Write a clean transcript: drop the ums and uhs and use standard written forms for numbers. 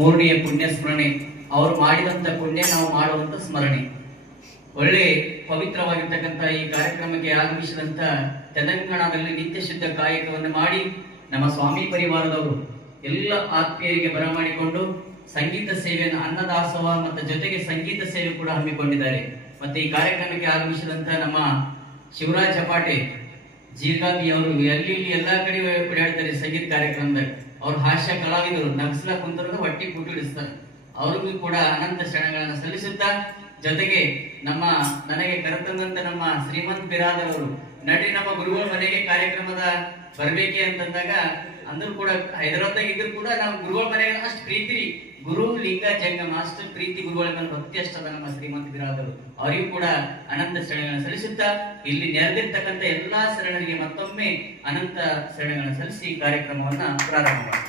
ಮೂರನೆಯ ಪುಣ್ಯ ಸ್ಮರಣೆ. ಅವರು ಮಾಡಿದಂತ ಪುಣ್ಯ ನಾವು ಮಾಡುವಂತ ಸ್ಮರಣೆ. ಒಳ್ಳೆ ಪವಿತ್ರವಾಗಿರ್ತಕ್ಕಂಥ ಈ ಕಾರ್ಯಕ್ರಮಕ್ಕೆ ಆಗಮಿಸಿದಂತ ತೆಲಂಗಾಣದಲ್ಲಿ ನಿತ್ಯ ಶುದ್ಧ ಕಾಯಕವನ್ನು ಮಾಡಿ ನಮ್ಮ ಸ್ವಾಮಿ ಪರಿವಾರದವರು ಎಲ್ಲ ಆತ್ಮೀಯರಿಗೆ ಬರಮಾಡಿಕೊಂಡು ಸಂಗೀತ ಸೇವೆಯನ್ನು ಅನ್ನದಾಸೋಹ ಮತ್ತು ಜೊತೆಗೆ ಸಂಗೀತ ಸೇವೆ ಕೂಡ ಹಮ್ಮಿಕೊಂಡಿದ್ದಾರೆ. ಮತ್ತೆ ಈ ಕಾರ್ಯಕ್ರಮಕ್ಕೆ ಆಗಮಿಸಿದಂತ ನಮ್ಮ ಶಿವರಾಜ್ ಚಪಾಟೆ ಜೀರ್ಗಾಬಿ ಅವರು ಎಲ್ಲಿ ಎಲ್ಲಾ ಕಡೆ ಓಡಾಡ್ತಾರೆ ಸಂಗೀತ ಕಾರ್ಯಕ್ರಮದಲ್ಲಿ. ಅವ್ರು ಹಾಸ್ಯ ಕಲಾವಿದರು, ನಗ್ಸ್ಲ ಕುಂತರದ ಹೊಟ್ಟಿ ಕೂಟು ಇಡಿಸ್ತಾರೆ. ಅವ್ರಿಗೂ ಕೂಡ ಅನಂತ ಶರಣಗಳನ್ನು ಸಲ್ಲಿಸುತ್ತಾ, ಜೊತೆಗೆ ನನಗೆ ಕರೆತಂದಂತ ನಮ್ಮ ಶ್ರೀಮಂತ್ ಬಿರಾದರ್ ಅವರು ನಡಿ ನಮ್ಮ ಗುರುಗಳ ಮನೆಗೆ ಕಾರ್ಯಕ್ರಮದ ಬರ್ಬೇಕೆ ಅಂತಂದಾಗ ಅಂದ್ರೂ ಕೂಡ ಹೈದರಾಬಾದ್ ಇದ್ರು ಕೂಡ ನಾವು ಗುರುಗಳ ಮನೆಗೆ ಅಷ್ಟು ಪ್ರೀತಿ ಗುರು ಲಿಂಗ ಜಂಗಮ ಅಷ್ಟು ಪ್ರೀತಿ ಗುರುಗಳ ಮೇಲೆ ಭಕ್ತಿ ಅಷ್ಟದ ನಮ್ಮ ಶ್ರೀಮಂತ ಬಿರಾದರು. ಅವರಿಗೂ ಕೂಡ ಅನಂತ ಶರಣಗಳನ್ನು ಸಲ್ಲಿಸುತ್ತಾ ಇಲ್ಲಿ ನೆರೆದಿರ್ತಕ್ಕಂಥ ಎಲ್ಲಾ ಶರಣರಿಗೆ ಮತ್ತೊಮ್ಮೆ ಅನಂತ ಶರಣಗಳನ್ನು ಸಲ್ಲಿಸಿ ಕಾರ್ಯಕ್ರಮವನ್ನ ಪ್ರಾರಂಭ ಮಾಡಿ.